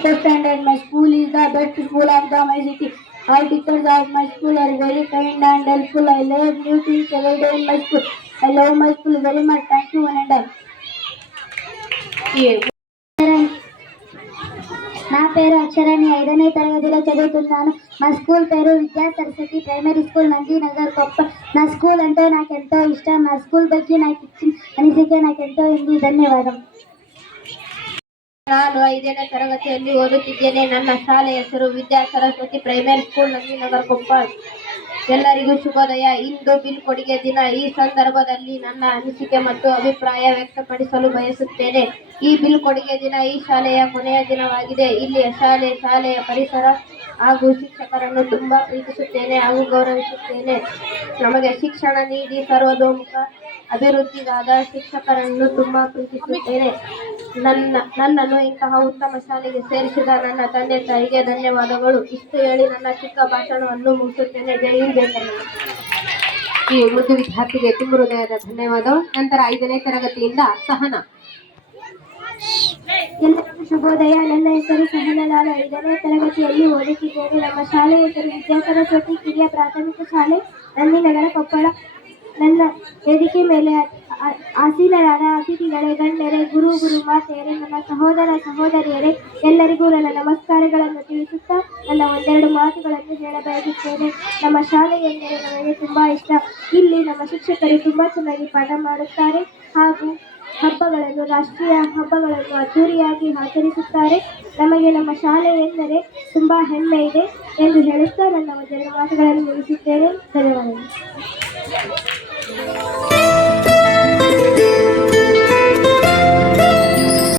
persistent and my school is the best school of the my city. All teachers at my school are very kind and helpful. I learn new things every day in my school. I love my school very much. Thank you, one and all. నా పేరు అక్షరాన్ని ఐదనే తరగతిలో చదువుతున్నాను మా school పేరు Vidya Saraswati primary school Nandi Nagar గొప్ప నా school అంటే నాకు ఎంతో ఇష్టం నా స్కూల్ బట్టి నాకు ఇచ్చిన అనిసికే నాకు ఎంతో ఉంది ధన్యవాదం ನಾನು ಐದನೇ ತರಗತಿಯಲ್ಲಿ ಓದುತ್ತಿದ್ದೇನೆ. ನನ್ನ ಶಾಲೆ ಹೆಸರು ವಿದ್ಯಾ ಸರಸ್ವತಿ ಪ್ರೈಮರಿ ಸ್ಕೂಲ್ ನಂದಿನಗರ ಕೊಪ್ಪ ಎಲ್ಲರಿಗೂ ಶುಭೋದಯ. ಇಂದು ಬೀಳ್ಕೊಡುಗೆ ದಿನ. ಈ ಸಂದರ್ಭದಲ್ಲಿ ನನ್ನ ಅನಿಸಿಕೆ ಮತ್ತು ಅಭಿಪ್ರಾಯ ವ್ಯಕ್ತಪಡಿಸಲು ಬಯಸುತ್ತೇನೆ. ಈ ಬೀಳ್ಕೊಡುಗೆ ದಿನ ಈ ಶಾಲೆಯ ಕೊನೆಯ ದಿನವಾಗಿದೆ. ಇಲ್ಲಿಯ ಶಾಲೆ, ಶಾಲೆಯ ಪರಿಸರ ಹಾಗೂ ಶಿಕ್ಷಕರನ್ನು ತುಂಬ ಪ್ರೀತಿಸುತ್ತೇನೆ ಹಾಗೂ ಗೌರವಿಸುತ್ತೇನೆ. ನಮಗೆ ಶಿಕ್ಷಣ ನೀಡಿ ಸರ್ವತೋಮುಖ ಅಭಿವೃದ್ಧಿಗಾದ ಶಿಕ್ಷಕರನ್ನು ತುಂಬ ಪ್ರೀತಿಸುತ್ತೇನೆ. ನನ್ನ ನನ್ನನ್ನು ಇಂತಹ ಉತ್ತಮ ಶಾಲೆಗೆ ಸೇರಿಸಿದ ನನ್ನ ತಂದೆ ತಾಯಿಗೆ ಧನ್ಯವಾದಗಳು. ಇಷ್ಟು ಹೇಳಿ ನನ್ನ ಚಿಕ್ಕ ಭಾಷಣವನ್ನು ಮುಗಿಸುತ್ತೇನೆ. ಜೈ ಹಿಂದ್ ಜೈ ಈ ಮೃದು ವಿದ್ಯಾರ್ಥಿಗೆ ತುಂಬ ಹೃದಯದ ಧನ್ಯವಾದ ನಂತರ ಐದನೇ ತರಗತಿಯಿಂದ ಸಹನ. ಎಲ್ಲರಿಗೂ ಶುಭೋದಯ ನನ್ನ ಹೆಸರು ಸಹನ ನಾನು ಐದನೇ ತರಗತಿಯಲ್ಲಿ ಓದುತ್ತಿದ್ದೇನೆ ನಮ್ಮ ಶಾಲೆ ಹೆಸರು ವಿದ್ಯಾಸರ ಸರಸ್ವತಿ ಕಿರಿಯ ಪ್ರಾಥಮಿಕ ಶಾಲೆ ನಂದಿನಗರ ಕೊಪ್ಪಳ. ನನ್ನ ವೇದಿಕೆ ಮೇಲೆ ಆಸೀನರಾದ ಅತಿಥಿಗಳೇ, ಗಣ್ಯರೇ, ಗುರು ಗುರು ಮಾತೆಯರೇ ನನ್ನ ಸಹೋದರ, ಸಹೋದರಿಯರೇ, ಎಲ್ಲರಿಗೂ ನನ್ನ ನಮಸ್ಕಾರಗಳನ್ನು ತಿಳಿಸುತ್ತಾ ನನ್ನ ಒಂದೆರಡು ಮಾತುಗಳನ್ನು ಹೇಳಬಯಸುತ್ತೇನೆ ನಮ್ಮ ಶಾಲೆ ಎಂದರೆ ನಮಗೆ ತುಂಬಾ ಇಷ್ಟ. ಇಲ್ಲಿ ನಮ್ಮ ಶಿಕ್ಷಕರು ತುಂಬ ಚೆನ್ನಾಗಿ ಪಾಠ ಮಾಡುತ್ತಾರೆ ಹಾಗೂ ಹಬ್ಬಗಳನ್ನು, ರಾಷ್ಟ್ರೀಯ ಹಬ್ಬಗಳನ್ನು ಅದ್ದೂರಿಯಾಗಿ ಆಚರಿಸುತ್ತಾರೆ. ನಮಗೆ ನಮ್ಮ ಶಾಲೆ ಎಂದರೆ ತುಂಬ ಹೆಮ್ಮೆ ಇದೆ ಎಂದು ಹೇಳುತ್ತಾ ನನ್ನ ಒಂದೆರಡು ಮಾತುಗಳನ್ನು ಮುಗಿಸುತ್ತೇನೆ. ಧನ್ಯವಾದಗಳು.